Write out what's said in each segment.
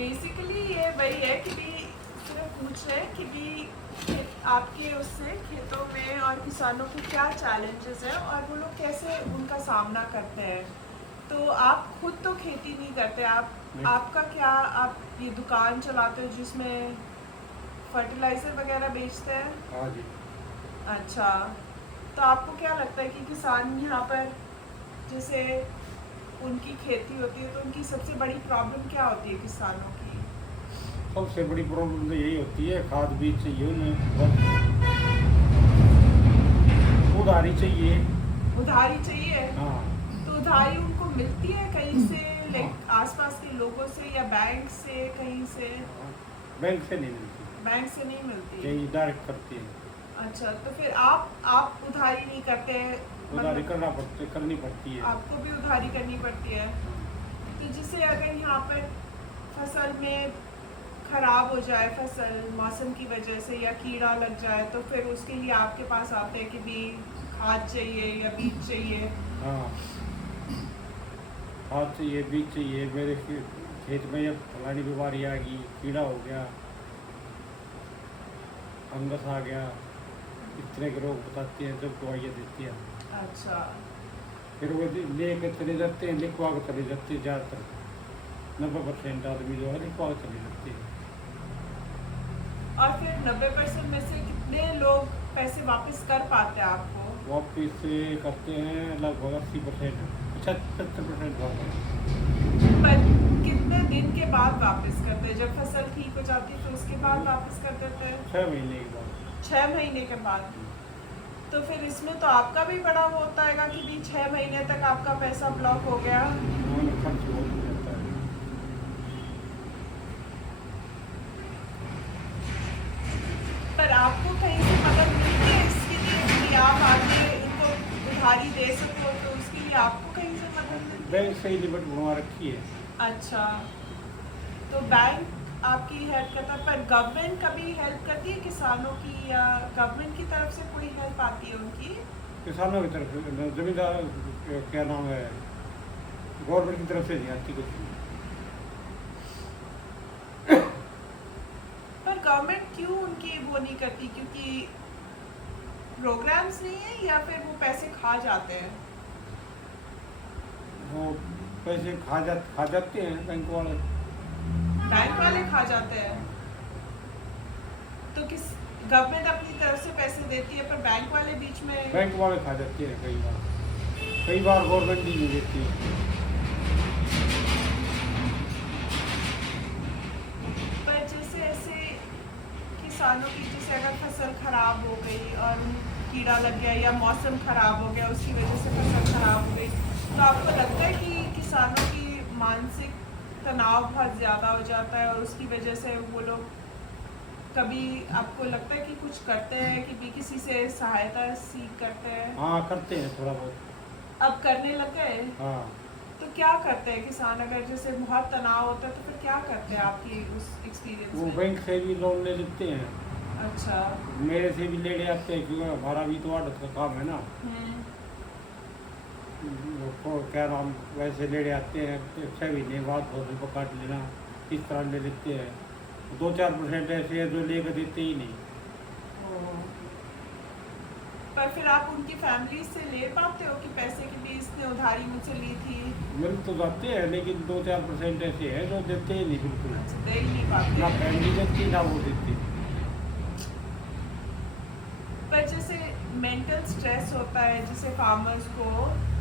Basically ये वही है कि भी सिर्फ पूछ रहे हैं कि भी आपके उससे खेतों में और किसानों को क्या चैलेंजेस हैं और वो लोग कैसे उनका सामना करते हैं। तो आप खुद तो खेती नहीं करते, आपका क्या, आप ये दुकान चलाते हो जिसमें फर्टिलाइज़र वगैरह बेचते हैं? हाँ जी। अच्छा, तो आपको क्या लगता है कि किसान यहाँ पर जैसे उनकी खेती होती है तो उनकी सबसे बड़ी प्रॉब्लम क्या होती है किसानों की? सबसे बड़ी प्रॉब्लम तो यही होती है, खाद बीज चाहिए उन्हें, बस उधारी चाहिए। उधारी चाहिए? हाँ। तो उधारी उनको मिलती है कहीं से, हाँ। लाइक आसपास के लोगों से या बैंक से, कहीं से? बैंक से नहीं मिलती, बैंक से नहीं मिलती? यही डायरेक्ट करती है। अच्छा, तो फिर आप उधारी नहीं करते? उधारी मतलब करनी पड़ती है। आपको भी उधारी करनी पड़ती है। तो जैसे अगर यहाँ पर फसल में खराब हो जाए फसल मौसम की वजह से या कीड़ा लग जाए तो फिर उसके लिए आपके पास आते हैं कि भी खाद चाहिए या बीज चाहिए? हाँ, खाद चाहिए, बीज चाहिए। मेरे खेत में जब फलानी बीमारी आ गई, कीड़ा हो गया, फंगस आ गया, इतने के रोग बताती हैं, जब दवाइयाँ देती हैं। अच्छा, फिर वो ले के चले जाते हैं, लिखवा के चले जाते हैं। ज़्यादातर 90% आदमी जो है लिखवा के चले जाते हैं। और फिर 90% में से कितने लोग पैसे वापस कर पाते हैं आपको? वापिस से करते हैं लगभग 80%, 75% वापस। पर कितने दिन के बाद वापस करते हैं? जब फसल ठीक हो जाती है तो उसके बाद वापस कर देते हैं? 6 महीने के बाद। 6 महीने के बाद? तो फिर इसमें तो आपका भी बड़ा वो होता है कि भी 6 महीने तक आपका पैसा ब्लॉक हो गया। उन्होंने खर्च बहुत हो जाता है। पर आपको कहीं से मदद मिलती है इसके लिए कि आप आगे इनको उधारी दे सको, तो उसके लिए आपको कहीं से मदद मिलती है? बैंक से ही लिमिट बनवा रखी है। अच्छा, तो बैंक आपकी हेल्प करता है, पर गवर्नमेंट कभी हेल्प करती है किसानों की, या गवर्नमेंट की तरफ से कोई हेल्प आती है उनकी? किसानों की तरफ से, जमींदार क्या नाम है, गवर्नमेंट की तरफ से नहीं आती कुछ भी। पर गवर्नमेंट क्यों उनकी वो नहीं करती? क्योंकि प्रोग्राम्स नहीं है या फिर वो पैसे खा जाते हैं? वो पैसे खा जाते हैं बैंक वाले। बैंक वाले खा जाते हैं? तो किस गवर्नमेंट अपनी तरफ से पैसे देती है पर बैंक वाले बीच में? बैंक वाले खा जाते हैं कई बार गवर्नमेंट ही नहीं देती। पर जैसे ऐसे किसानों की, जैसे अगर फसल खराब हो गई और कीड़ा लग गया या मौसम खराब हो गया उसकी वजह से फसल खराब हो गई, तो आपको लगता है कि किसानों की मानसिक तनाव बहुत ज़्यादा हो जाता है और उसकी वजह से वो लोग कभी, आपको लगता है कि कुछ करते हैं कि भी किसी से सहायता सीख करते हैं? हाँ, करते हैं थोड़ा बहुत। अब करने लग गए? हाँ, तो क्या करते हैं किसान अगर जैसे बहुत तनाव होता है तो फिर क्या करते हैं आपकी उस एक्सपीरियंस वो में? बैंक से भी लोन ले लेते हैं। अच्छा। मेरे से भी ले आते हैं, क्योंकि हमारा भी तो आड़त का काम है ना। वो क्या नाम, वैसे ले आते हैं, 6 महीने बाद फसल को काट लेना, इस तरह ले लेते हैं। 2-4% ऐसे हैं जो लेकर देते ही नहीं। पर फिर आप उनकी फैमिली से ले पाते हो कि पैसे की भी इसने उधारी मुझसे ली थी? मिल तो जाते हैं, लेकिन 2-4% ऐसे हैं जो देते ही नहीं बिल्कुल। अच्छा, दे ही नहीं पाते? ना फैमिली देती ना वो देती। पर जैसे मेंटल स्ट्रेस होता है, जैसे फार्मर्स को,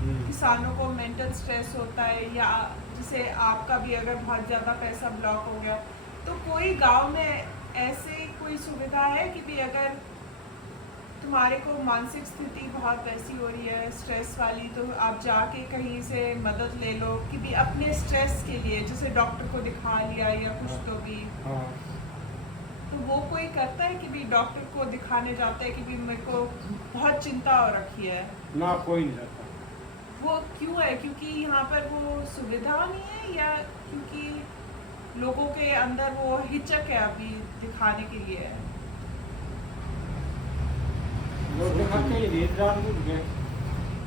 किसानों को मेंटल स्ट्रेस होता है, या जैसे आपका भी अगर बहुत ज़्यादा पैसा ब्लॉक हो गया तो कोई गांव में ऐसे कोई सुविधा है कि भी अगर तुम्हारे को मानसिक स्थिति बहुत ऐसी हो रही है स्ट्रेस वाली, तो आप जाके कहीं से मदद ले लो कि भी अपने स्ट्रेस के लिए, जैसे डॉक्टर को दिखा लिया या कुछ तो भी? हाँ, तो वो कोई करता है कि भी डॉक्टर को दिखाने जाता है कि भी मेरे को बहुत चिंता हो रखी है? ना कोई नहीं रहता। वो क्यों है? क्योंकि यहाँ पर वो सुविधा नहीं है, या क्योंकि लोगों के अंदर वो हिचक है अभी दिखाने के लिए? वो दिखाते ही नहीं, जानबूझ के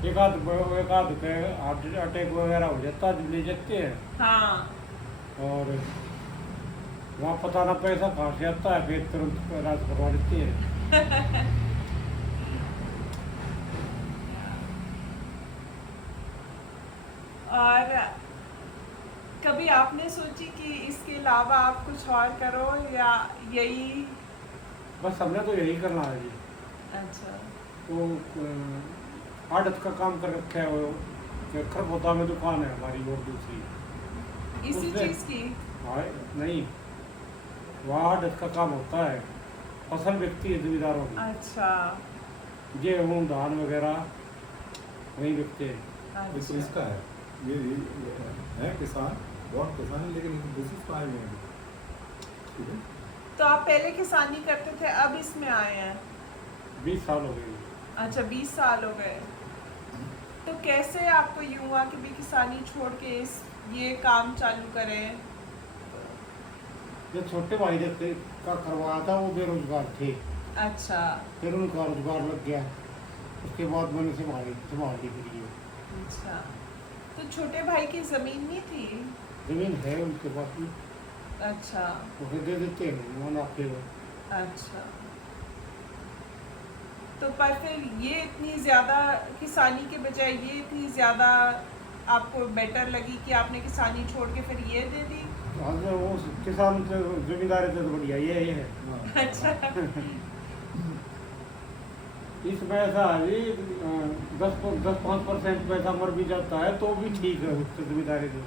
एक आध के हार्ट अटैक वगैरह हो जाता है, ले जाते हैं। हाँ। और वहाँ पता ना पैसा कहाँ से आता है, फिर तुरंत इलाज करवा देते हैं। और कभी आपने सोची कि इसके अलावा आप कुछ और करो या यही? बस हमने तो यही करना है जी। अच्छा। तो आड़त का काम कर रखा है वो, खरबोदा में दुकान है हमारी और दूसरी। इसी उसमें- चीज की? हाँ नहीं, वहाँ आड़त का काम होता है, फसल बिकती है जमींदारों की, अच्छा गेहूँ धान वगैरह वहीं बिकते हैं। ये तो अच्छा। इसका है, ये है किसान, बहुत किसान है, लेकिन बिजनेस में आए हुए हैं। ठीक है। तो आप पहले किसानी करते थे, अब इसमें आए हैं? 20 साल हो गए। अच्छा 20 साल हो गए। तो कैसे आपको यूं हुआ कि भी किसानी छोड़ के ये काम चालू करें? जो छोटे भाई ने का करवाया था वो बेरोजगार थे, अच्छा फिर उनका रोजगार लग गया, उसके बाद मैंने संभाल ली फिर ये। अच्छा। तो छोटे भाई की जमीन नहीं थी? जमीन है उनके पास भी, अच्छा तो फिर दे देते हैं मुनाफे में। अच्छा। तो पर फिर ये इतनी ज़्यादा किसानी के बजाय ये इतनी ज़्यादा आपको बेटर लगी कि आपने किसानी छोड़ के फिर ये दे दी? हाँ जो वो किसान से जमींदारी से तो बढ़िया ये है। हाँ। अच्छा। इसमें ऐसा है जी 10-5% पैसा मर भी जाता है तो भी ठीक है उससे जमींदारी से।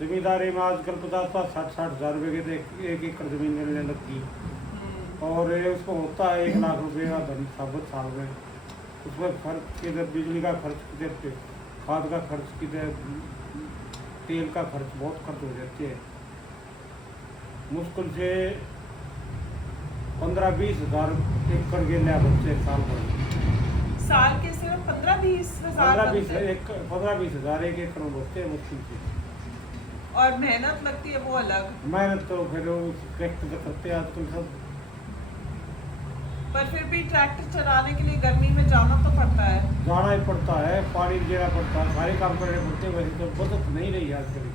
जमींदारी में आजकल 50-60 हज़ार रुपये के तो एक एकड़ जमीन मिलने लगती है, और ये उसको होता है 1 लाख रुपये का धन साबुत साल में। उसमें खर्च किधर, बिजली का खर्च किधर, खाद का खर्च किधर, तेल का खर्च, बहुत खर्च हो जाते हैं। मुश्किल से 15-20 हज़ार एकड़ के लिए बच्चे साल भर। साल के सिर्फ 15-20 हज़ार बनते हैं? 15-20 हज़ार एक एकड़ में बचते हैं मुश्किल से। और मेहनत लगती है वो अलग। मेहनत तो फिर ट्रैक्टर से करते हैं आजकल सब। पर फिर भी ट्रैक्टर चलाने के लिए गर्मी में जाना तो पड़ता है। जाना ही पड़ता है, पानी देना पड़ता है, सारे काम करने पड़ते हैं। वैसे तो बचत नहीं रही आजकल।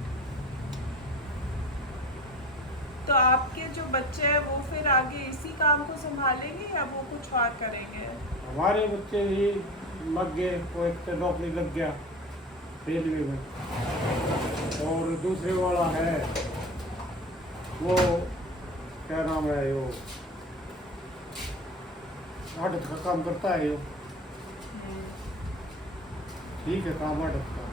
तो आपके जो बच्चे हैं वो फिर आगे इसी काम को संभालेंगे या वो कुछ और करेंगे? हमारे बच्चे ही लग गए, कोई एक तो नौकरी लग गया रेलवे में, और दूसरे वाला है वो क्या नाम है, वो आड़त का काम करता है। वो ठीक है काम आड़त का।